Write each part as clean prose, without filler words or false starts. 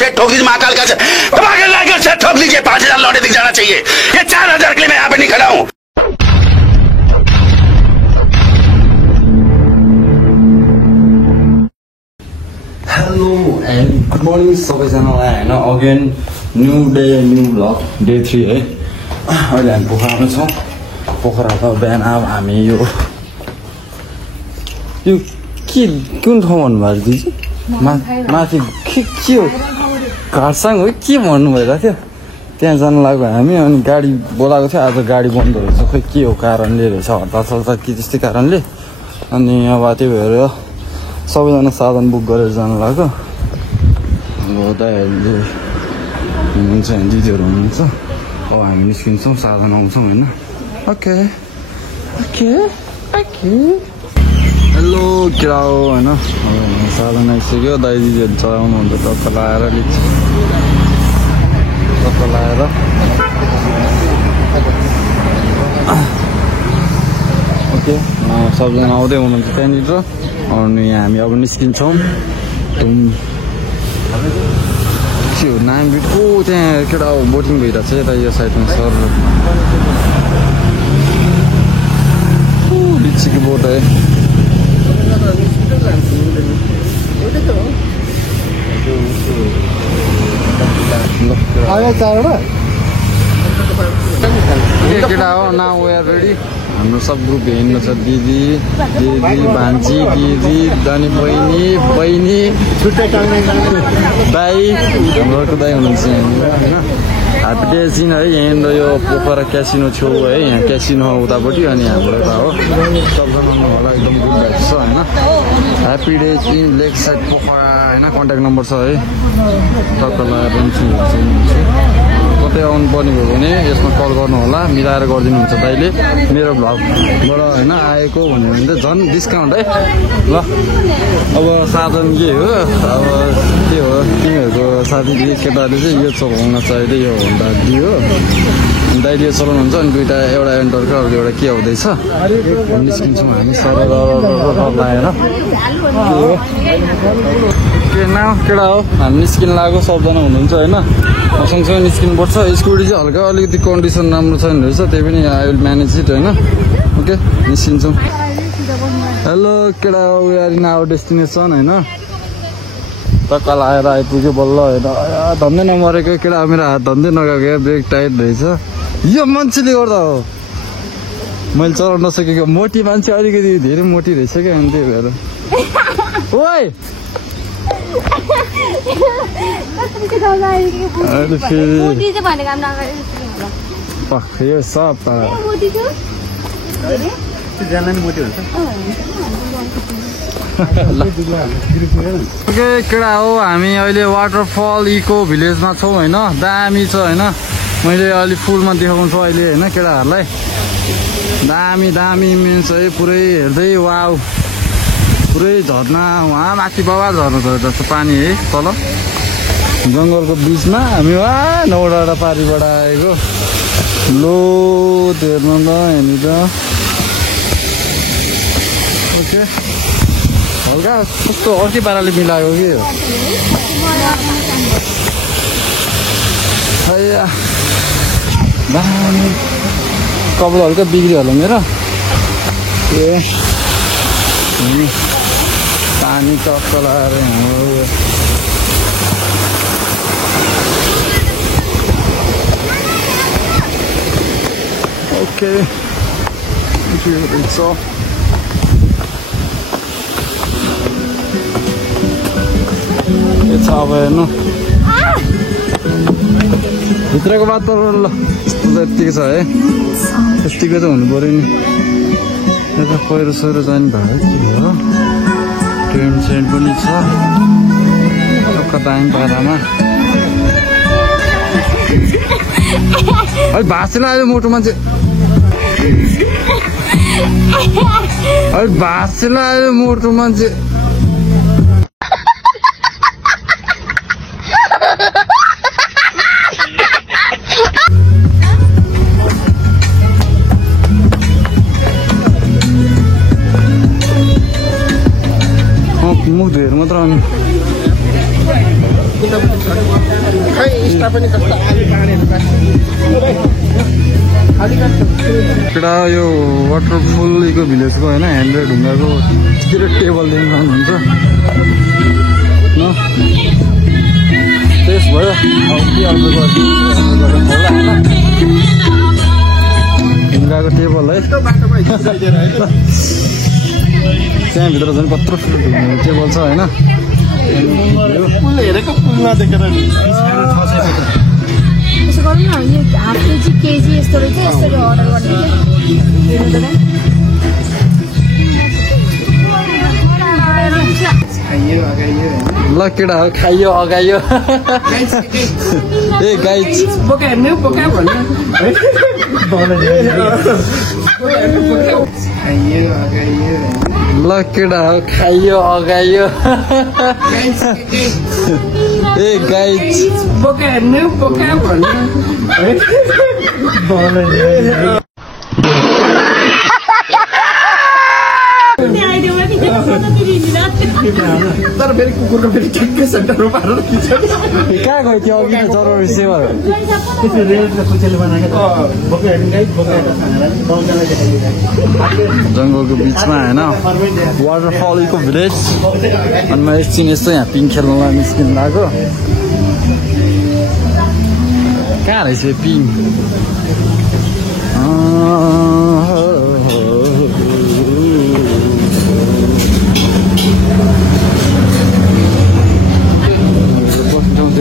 Set ठोक दीजिए महाकाल का धमाके लाके सेट ठोक दीजिए 5000 लौटे दिख जाना चाहिए ये 4000 के लिए मैं यहाँ पे नहीं खड़ा हूँ हेलो एन्ड गुड मर्निङ सबैजनालाई हैन again new day new vlog day 3 है अहिले हामी पोखरामा छौँ पोखरा त बिहान अब हामी यो के कुन ठाउँ भन्नुभएको दिदी माथि के हो घरसँग हो के भन्नुभएको थियो त्यहाँ जानु लाग्यो हामी अनि गाडी बोलाएको थियो आज गाडी बन्द रहेछ खोइ के हो कारणले रहेछ हतार के त्यस्तै कारणले अनि अब त्यही भएर सबैजना साधन बुक गरेर जानु लाग्यो अब दाइहरूले हुनुहुन्छ दिदीहरू हुनुहुन्छ अब हामी निस्किन्छौँ साधन आउँछौँ होइन ओके ओके ओके हेलो किरा हो होइन साधन आइसक्यो दाइ दिदीहरू चलाउनुहुन्छ टक्क लाएर टक्क लाएर ओके सबजना आउँदै हुनुहुन्छ त्यहाँनिर अनि हामी अब निस्किन्छौँ के हो नामबिटको त्यहाँ केटा बोटिङ भइरहेको छ यता यो साइडमा सर लिचीको बोट है केटा हो नाउ वी आर रेडी हाम्रो सब ग्रुप हिँड्नु छ दिदी भान्जी दिदी दानी बहिनी दाई हाम्रो दाई हुनुहुन्छ होइन हात क्यासिनो है यहाँनिर यो पोखरा क्यासिनो छेउ है यहाँ क्यासिनो उतापट्टि अनि हाम्रो यता हो सबजना होला एकदम गुड भएको छ होइन happy day in lake side Pokhara होइन कन्ट्याक्ट नम्बर छ है टक्क लगाएर पनि कतै आउनु पर्ने भयो भने यसमा कल गर्नु होला मिलाएर गरिदिनुहुन्छ दाइले मेरो भ्लगबाट होइन आएको भन्यो भने त झन् डिस्काउन्ट है ल अब साधन के हो अब के हो तिमीहरूको साथी केटाहरूले चाहिँ यो चलाउन चाहिँदै यो भन्दा दियो दाइले यो चलाउनुहुन्छ अनि दुइटा एउटा एन्टरको अर्को एउटा के आउँदैछ निस्किन्छौँ हामी सर लगाएर के नाम केटा हो हामी निस्किन लाग्यो सबजना हुनुहुन्छ होइन सँगसँगै निस्किनुपर्छ स्कुटी चाहिँ हल्का अलिकति कन्डिसन राम्रो छैन रहेछ त्यही पनि आई विल म्यानेज इट होइन ओके निस्किन्छौँ हेलो केटा हो we are in our destination होइन टक्क लगाएर आइपुग्यो बल्ल होइन धन्दै नमरेको केटा मेरो हात धन्दै नगएको ब्रेक टाइट रहेछ यो मान्छेले गर्दा हो मैले चलाउन नसकेको मोटी मान्छे अलिकति धेरै मोटी रहेछ क्या अनि त्यही भएर ओइ केटा हो हामी अहिले वाटरफल इको भिलेजमा छौँ होइन दामी छ होइन मैले अलि फुलमा देखाउँछु अहिले होइन केटाहरूलाई दामी दामी मिन्स है पुरै हेर्दै वाउ पुरै झर्ना वहाँ माथि बाबा झर्ना जस्तो पानी है तल जङ्गलको बिचमा हामी वहाँ नौडाँडा पारिबाट आएको लो हेर्नु त यहाँनिर ओके हल्का कस्तो अर्कै पाराले मिलाएको कि दामी कपाल हल्का बिग्रियो होला मेरो ए पानी टक्क लगाएर ओके छ अब हेर्नु भित्रको वातावरण ल यस्तो त यत्तिकै छ है यत्तिकै त हुनु पऱ्यो नि यता पहिरो सहिरो जाने भयो के भयो ट्रेन सेन्ट पनि छ टक्क दामी पारामा अहिले भाँसेर आयो मोटो मान्छे अहिले भाँसेर आयो मोटो मान्छे मुख धोएर मात्र आउने एउटा यो वाटरफुलको भिलेजको होइन ह्यान्ड्रेड ढुङ्गाको तिर टेबल लिन सक्नुहुन्छ न त्यस भयो अब के अर्को ढुङ्गाको टेबल है त्यहाँभित्र झन् कत्रो टेबल छ होइन यसो गरौँ न यो हाफ केजी केजी यस्तो रहेछ यसरी अर्डर गर्ने ल केटा हो खाइयो अगाइयो ए गाई ल केटा हो खाइयो अगाइयो ए गाई तर फेरि कुकुरको फेरि ठिकै सेन्टरमा पारेर कहाँ गयो त्यो अघि जरुरी सेवा जङ्गलको बिचमा होइन वाटरफलको भिलेज अनि म एकछिन यस्तो यहाँ पिङ खेल्नुलाई निस्किन लाग्यो कहाँ रहेछ यो पिङ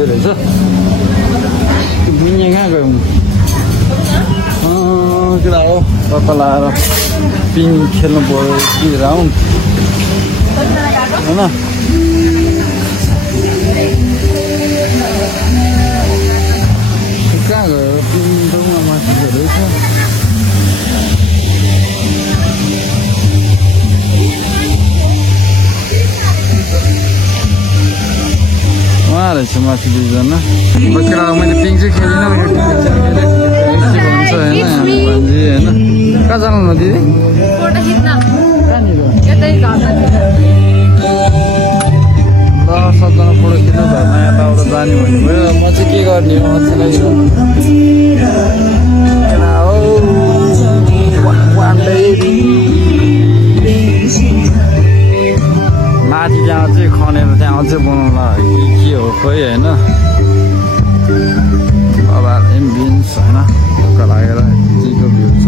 रहेछ दुनियाँ कहाँ गयो केटा हो कता लाएर पिङ खेल्नु पऱ्यो कि राउन्ड होइन कहाँ गयो पिङ ठाउँमा माथि रहेछ उहाँ रहेछ माथि दुईजना केटा मैले पिङ चाहिँ खेलिनँ भन्छ होइन होइन कहाँ जानु न दिदी ल सबजना फोटो खिच्नु घरमा यताबाट जाने भन्ने भयो म चाहिँ के गर्ने हो माथि त्यहाँ चाहिँ खनेर त्यहाँ अझै बनाउला के हो खोइ होइन अब एम्बियन्स होइन ढुक्क लागेर यतिको भ्यू छ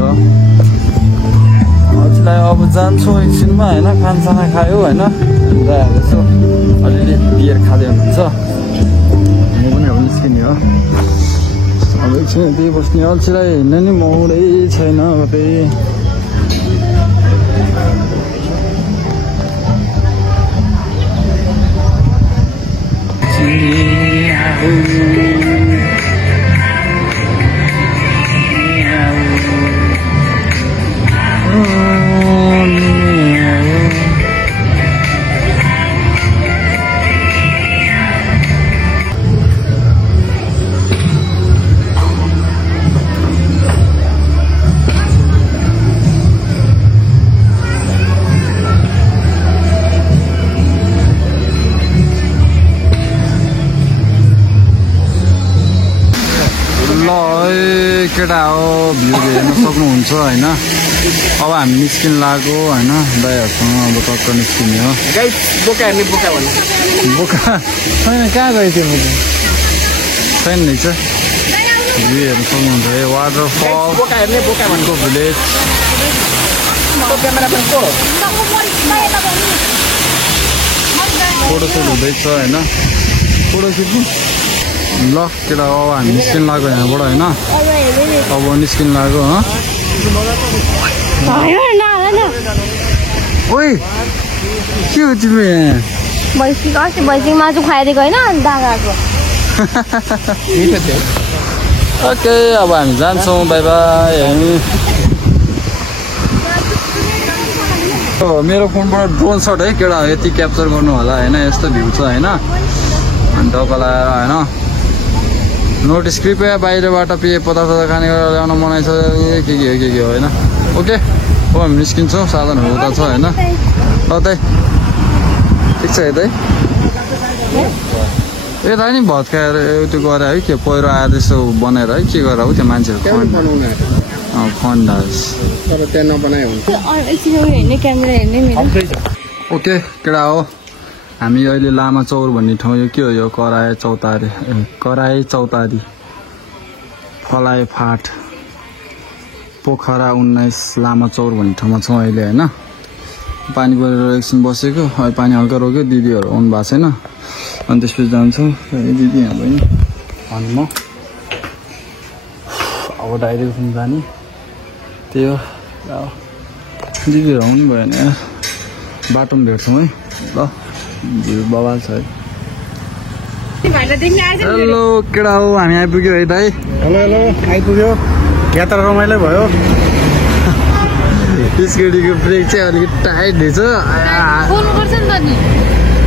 अझलाई अब जान्छौँ एकछिनमा होइन खानसाना खायो होइन यसो अलिअलि बियर खाँदै हुनुहुन्छ म पनि अब निस्किने हो अब एकछिन त्यही बस्ने अल्छीलाई हिँड्ने नि मौडै छैन कतै केटा हो भ्यू हेर्न सक्नुहुन्छ होइन अब हामी निस्किन लाग्यो होइन दाइहरूसँग अब टक्क निस्किने हो बोका छैन कहाँ गयो त्यो बोका छैन रहेछ भ्यू हेर्न सक्नुहुन्छ है वाटरफलको भिलेज फोटोसुट हुँदैछ होइन फोटो खिच्नु ल केटा अब हामी निस्किन लाग्यो यहाँबाट होइन अब निस्किन लाग्यो ओइ के हो तिम्रो यहाँ भैँसी मासु खुवाइदिएको होइन दादाको ओके अब हामी जान्छौँ बाई बाई मेरो फोनबाट ड्रोन सट है केटा यति क्याप्चर गर्नु होला होइन यस्तो भ्यू छ होइन अनि टक्क लगाएर होइन नोटिस कृपया बाहिरबाट पेय पदार्थ खाने गरेर ल्याउन मनाइ छ के हो होइन ओके हो हामी निस्किन्छौँ साधनहरू उता छ होइन ल दाइ ठिक छ है दाइ यता नि भत्काएर त्यो गरे है के पहिरो आएर त्यसो बनाएर है के गरेर हो त्यो मान्छेहरू खन्डास तर त्यहाँ नबनाए हुन्छ एकछिन उयो हेर्ने क्यामेरा हेर्ने मेरो ओके केटा हो हामी अहिले लामा चौर भन्ने ठाउँ यो के हो यो कराए चौतारी फलाए फाट पोखरा 19 लामा चौर भन्ने ठाउँमा छौँ अहिले होइन पानी परेर एकछिन बसेको अहिले पानी हल्का रोक्यो दिदीहरू आउनु भएको छैन अनि त्यसपछि जान्छौँ दिदी यहाँ भयो नि अनि म अब डाइरेक्ट जाने त्यही हो दिदीहरू आउनु भयो भने बाटोमा भेट्छौँ है ल भ्यू बवाल छ है हेलो केटा हो हामी आइपुग्यो है दाइ हेलो आइपुग्यो यात्रा रमाइलो भयो स्कुटीको ब्रेक चाहिँ अलिकति टाइट रहेछ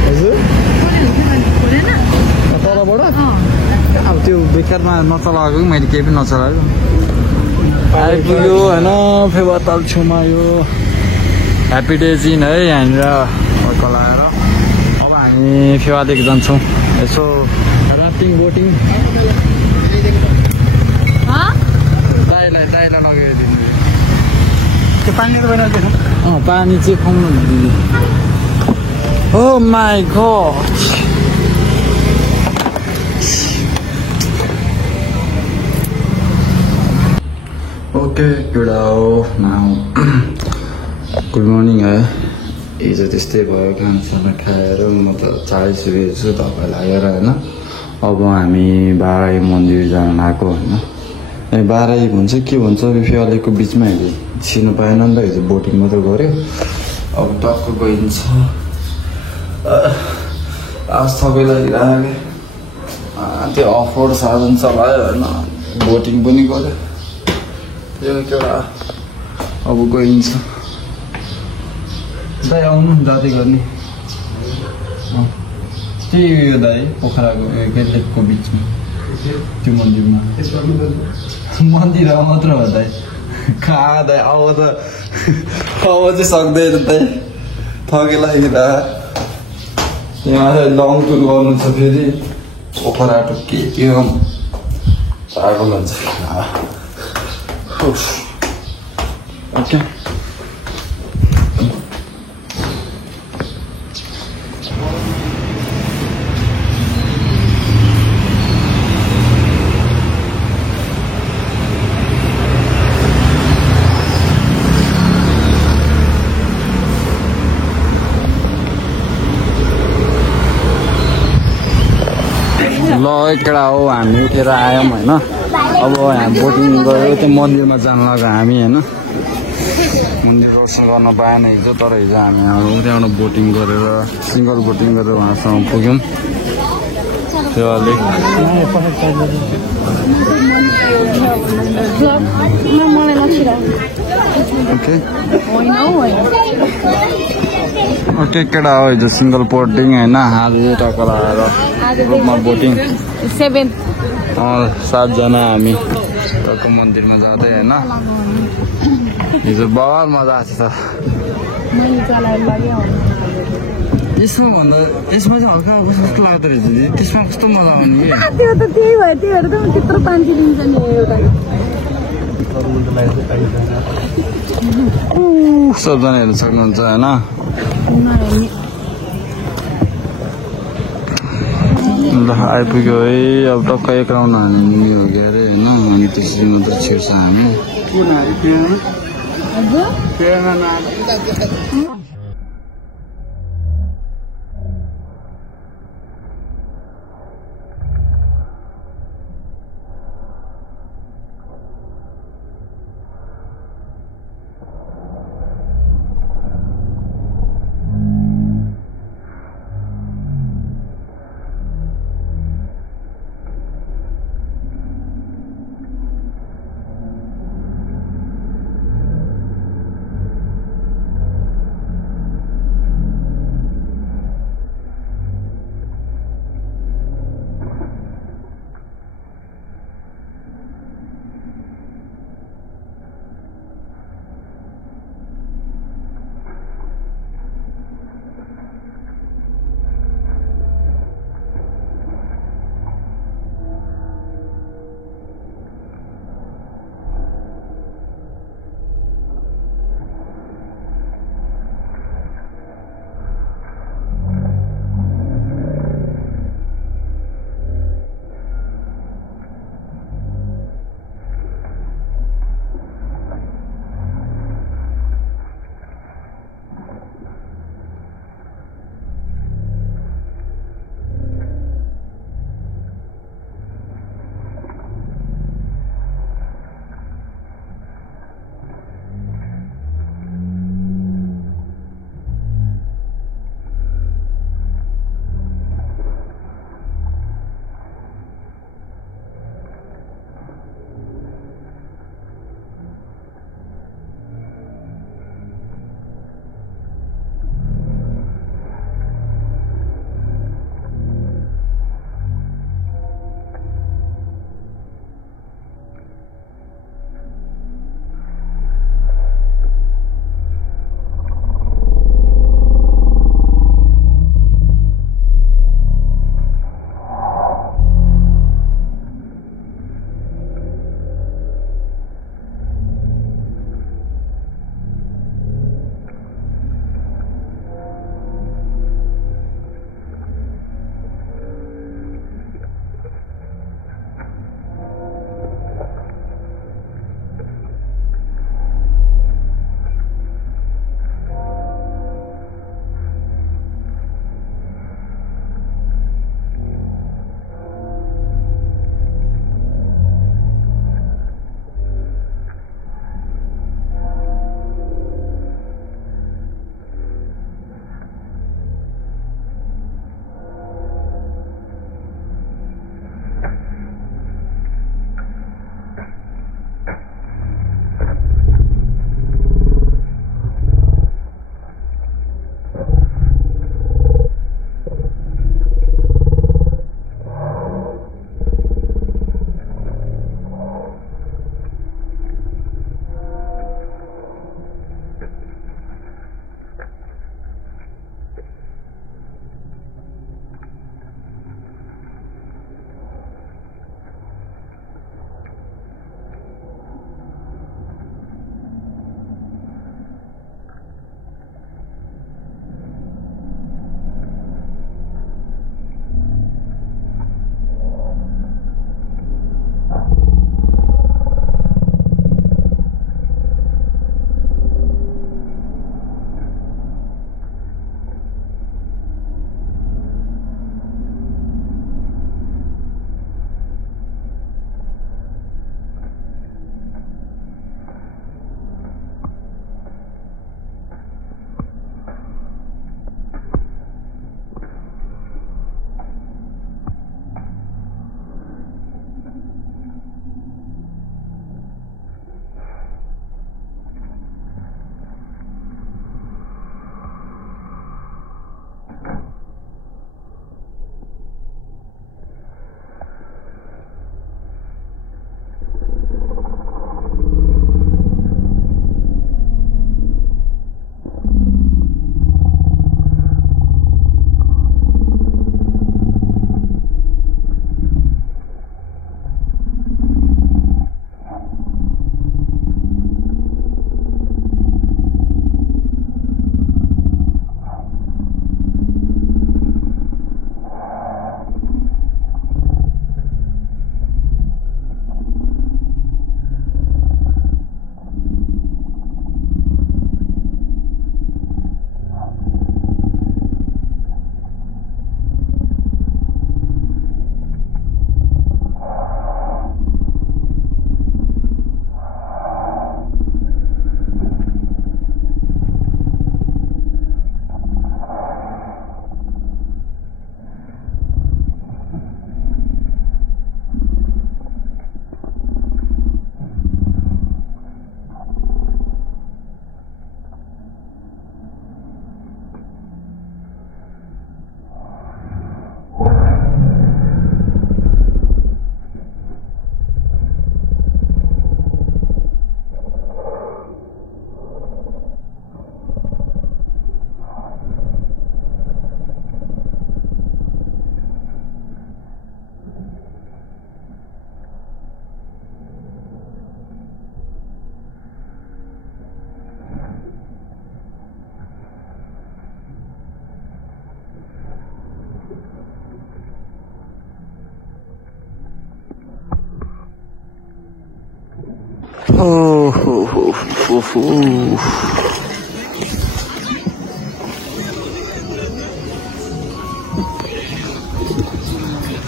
हजुर तलबाट अब त्यो बेकारमा नचलाएको मैले केही पनि नचलाएको आइपुग्यो होइन फेवाताल छेउमा यो ह्याप्पी डेज इन है यहाँनिर अर्को लगाएर अब हामी फेवादेखि जान्छौँ यसो राफ्टिङ बोटिङ दाइलाई लगाइदिनु त्यो पानी त भएन पानी चाहिँ खुवाउनु दिदी ओ माई गॉड ओके केटा हो नाउ गुड मर्निङ है हिजो त्यस्तै भयो खानासाना खाएर म त 40 रुपियाँ तपाईँ लागेर होइन अब हामी बाराई मन्दिर जान आएको होइन ए बाराई भन्छ के भन्छ फेवालीको बिचमा हिजो छिर्नु पाएन नि त हिजो बोटिङ मात्रै गऱ्यो अब टक्क गइन्छ आज थकै लागिरहेको त्यो अफ रोड साधन चलायो होइन बोटिङ पनि गऱ्यो त्यो एउटा अब गइन्छ दाइ आउनु जाति गर्ने त्यही उयो दाइ पोखराको लेकको बिचमा त्यो मन्दिरमा मन्दिर मात्र हो दाइ कहाँ दाइ अब चाहिँ सक्दैन दाइ थके लागिरह यहाँ लङ टुर गर्नु छ फेरि पोखरा टु के पागल हुन्छ ओके ल केटा हो हामी उठेर आयौँ होइन अब यहाँ बोटिङ गऱ्यो त्यो मन्दिरमा जानु लाग्यो हामी होइन मन्दिर दर्शन गर्न पाएन हिजो तर हिजो हामी त्यहाँबाट बोटिङ गरेर सिङ्गल बोटिङ गरेर उहाँसँग पुग्यौँ त्यो अलिक ओके केटा हो हिजो सिङ्गल बोटिङ होइन हाल टक्क लगाएर ग्रुपमा बोटिङ 7जना हामी टक्क मन्दिरमा जाँदै होइन हिजो बवाल मजा आएको छ यसमा भन्दा यसमा चाहिँ हल्का कस्तो लाग्दो रहेछ दिदी त्यसमा कस्तो मजा आउने त्यो त त्यही भयो त्यही भएर त त्यत्रो पानी दिन्छ नि एउटा सबजना हेर्न सक्नुहुन्छ होइन ल आइपुग्यो है अब टक्क एक राउन्ड हान्ने हो कि अरे होइन अनि त्यसरी मात्र छिर्छ हामी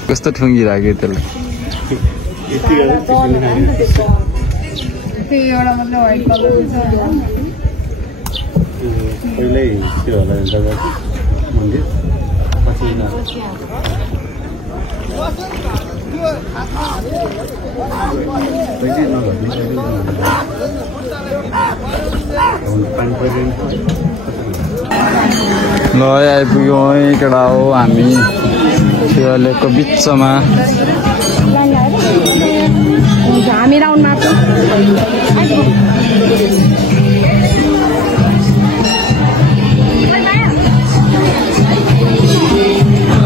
कस्तो ठुङ्गिराख्यो त्यसलाई पहिल्यै त्यो होला जग्गा मन्दिर पछि ल आइपुग्यौँ केटा हो हामी शिवालयको बिचमा हामी राउन्ड मार्छौँ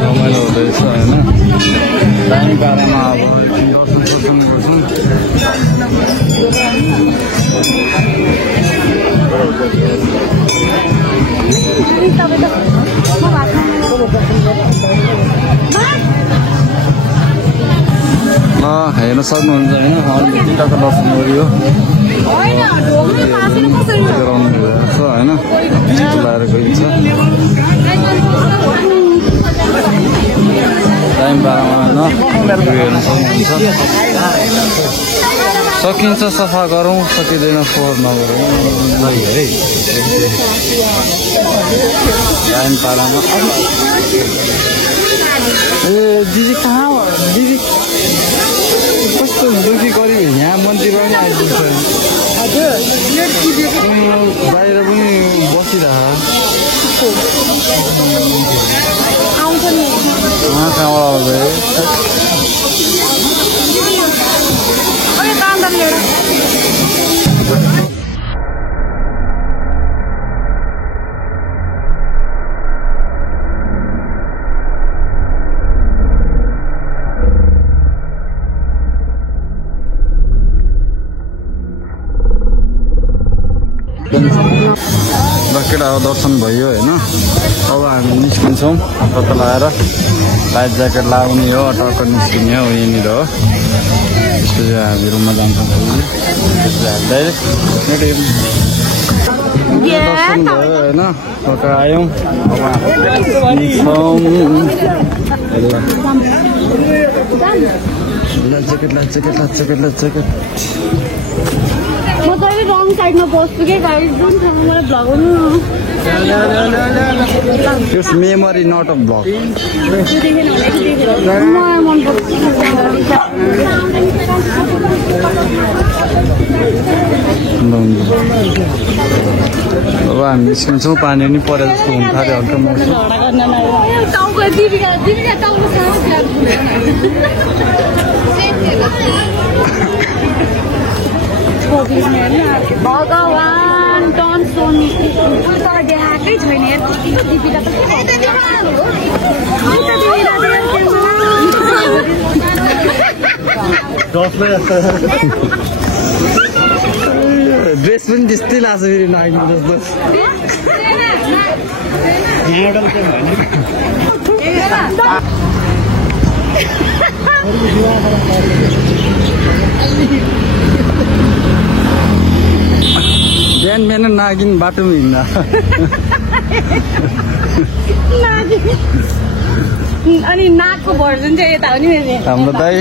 रमाइलो हुँदैछ होइन दामी पारामा अब दर्शन गर्छौँ ल हेर्न सक्नुहुन्छ होइन तिनवटाको दर्शन गरियो गराउनु भइरहेको छ होइन लाएर गइन्छ टाइम पारामा होइन हेर्न सक्नुहुन्छ सकिन्छ सफा गरौँ सकिँदैन फोहोर नगरौँ है टाइम पारामा ए दिदी कहाँ दिदी कस्तो दुखी गरिब यहाँ मन्दिरमा पनि आइपुग्छ बाहिर पनि केटा दर्शन भयो होइन अब हामी निस्किन्छौँ टक्क लगाएर लाइफ ज्याकेट लगाउने हो टक्क निस्किने हो यहीँनिर हो त्यसपछि हामी रुममा जान्छौँ डाइरेक्ट दर्शन भयो होइन टक्क आयौँ ज्याकेट म त रङ साइडमा बस्छु के गाइस जुन ठाउँमा मलाई भ्लग गर्नु It's memory, not a block. अब हामी निस्किन्छौँ पानी पनि परे जस्तो हुन थाल्यो हल्का मौसम भगवान डन सोनी तर देखाएकै छैन ड्रेस पनि त्यस्तै लाग्छ फेरि नाइटमा जस्तो बिहान बिहान नागिन बाटोमा हिँड्दा अनि नाकको भर्जन चाहिँ यता हो नि हाम्रो दाइ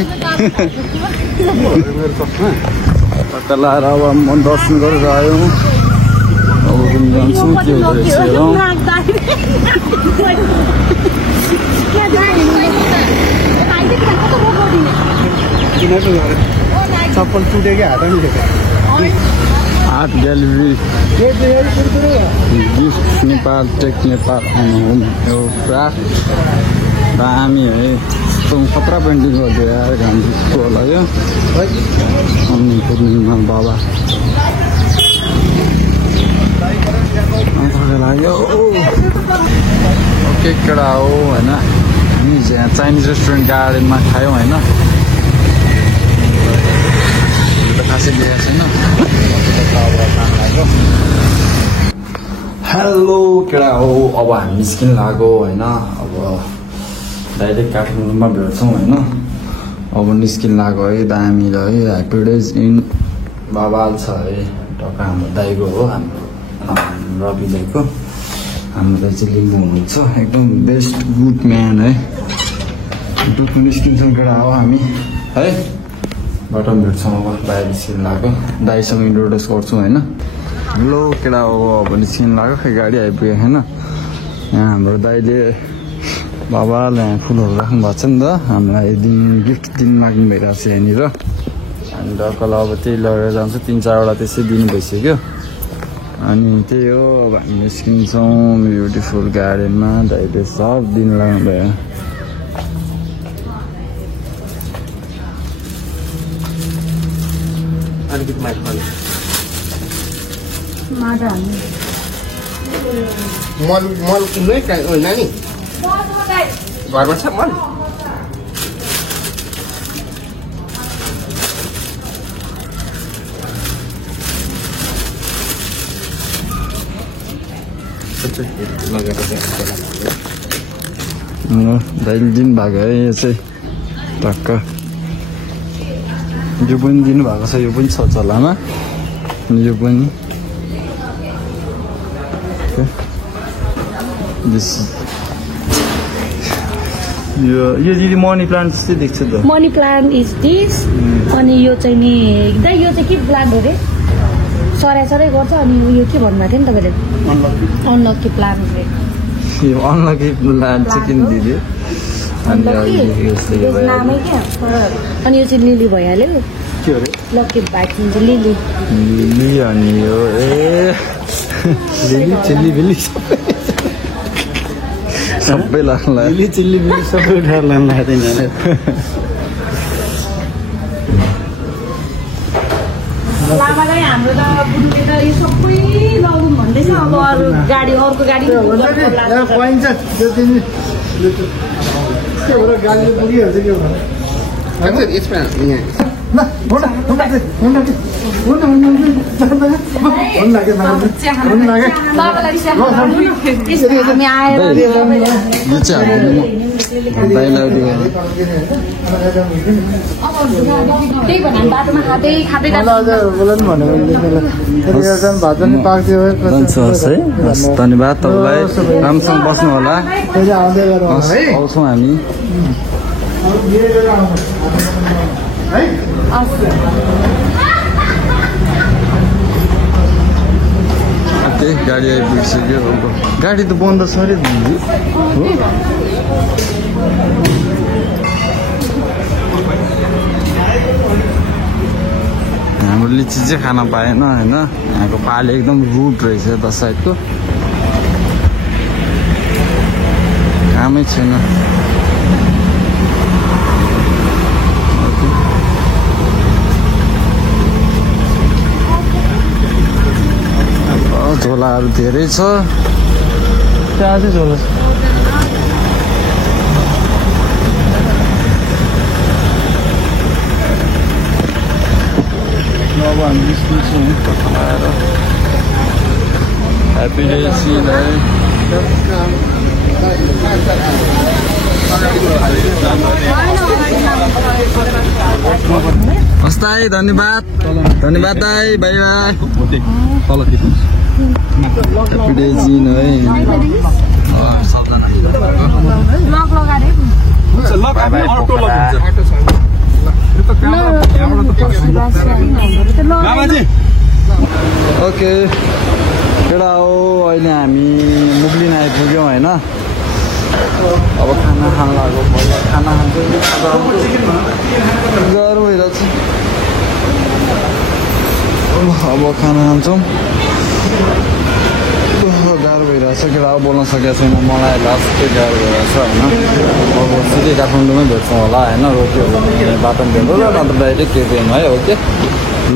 टक्क लाएर अब म दर्शन गरेर आयौँ अब पनि जान्छौँ के हुँदैछ हेरौँ चप्पल टुट्यो कि हात नि art gallery gift Nepal tech Nepal home craft दामी है यस्तो खतरा पेन्टिङ गरिदियो यार घाम जस्तो होला यो अनि पूर्णिमा बाबा लाग्यो ओके केटा हो होइन हामी यहाँ चाइनिज रेस्टुरेन्ट गार्डनमा खायौँ होइन खासै देखाएको छैन हेलो केटा हो अब हामी निस्किन लाग्यो होइन अब डाइरेक्ट काठमाडौँमा भेट्छौँ होइन अब निस्किन लाग्यो है दामी है ह्याप्पी डेज इन बवाल छ है टक्क हाम्रो दाइको हो हाम्रो रवि दाइको हाम्रो दाइ चाहिँ लिम्बू हुनुहुन्छ एकदम बेस्ट गुड म्यान है दुध निस्किन्छौँ केटा हो हामी है बाटो भेट्छौँ अब बाहिर निस्किनु लाग्यो दाइसँग इन्ट्रोड्युस गर्छौँ होइन लो केटा हो अब निस्किनु लाग्यो खै गाडी आइपुग्यो होइन यहाँ हाम्रो दाइले बाबाले यहाँ फुलहरू राख्नु भएको छ नि त हामीलाई गिफ्ट दिनु माग्नु भइरहेको छ यहाँनिर अनि ढक्कल अब त्यही लगेर जान्छ 3-4वटा त्यसै दिनु भइसक्यो अनि त्यही हो अब हामी निस्किन्छौँ ब्युटिफुल गार्डनमा दाइले सब दिनु लाग्नु भयो मल किन्नु है नानी घरमा छ मल दाइले दिनुभएको है यो चाहिँ टक्क यो पनि दिनुभएको छ यो पनि छ चल्लामा यो पनि यो दिदी मनी प्लान्ट जस्तै देख्छ त मनी प्लान्ट इज दिस अनि यो चाहिँ नि दाइ यो चाहिँ के प्लान्ट हो रे सराई गर्छ अनि यो के भन्नुभएको थियो नि तपाईँले अनलकी प्लान्ट रे यो अनलकी प्लान्ट चाहिँ किन दिदी अनि यो चाहिँ लिली भइहाल्यो के हो रे लकी भाइट हुन्छ लिली अनि यो ए लिली चिल्ली बिल्ली सबै लाग्ला लिली चिल्ली बिल्ली सबै उठाएर लानु लाग्दैन लामालाई हाम्रो त बुढुले त यो सबै लगाउँ भन्दैछ अब अरू गाडी अर्को गाडी पाइन्छ गाडीले पुगिहाल्छ के यसमा हामी आएर यो चाहिँ दाइलाई त्यही भएर बाटोमा खाँदै खाँदै धन्यवाद तपाईँलाई राम्रोसँग बस्नु होला आउँछौँ हामी गाडी आइपुगिसक्यो गाडी त बन्द छ अरे दिदी हो हाम्रो लिची चाहिँ खान पाएन होइन यहाँको पाले एकदम रुट रहेछ त साइडको कामै छैन झोलाहरू धेरै छ त्यहाँ चाहिँ झोला छ अब हामी निस्किन्छौँ आएर ह्याप्पी डे सिन है हस् दाइ धन्यवाद दाइ bye bye happy Dashain है ओके केटा हो अहिले हामी मुगलिन आइपुग्यौँ होइन अब खाना खान लाग्यो खाना खान्छौँ गाह्रो भइरहेको छ अब खाना खान्छौँ गाह्रो भइरहेको छ केटा बोल्न सकेको छैन मलाई लास्ट गाह्रो भइरहेको छ होइन अब सिधै काठमाडौँमै भेट्छौँ होला होइन रोक्यो भने बाटोमा भेट्नु र नत्र डाइरेक्ट केटिएम है ओके ल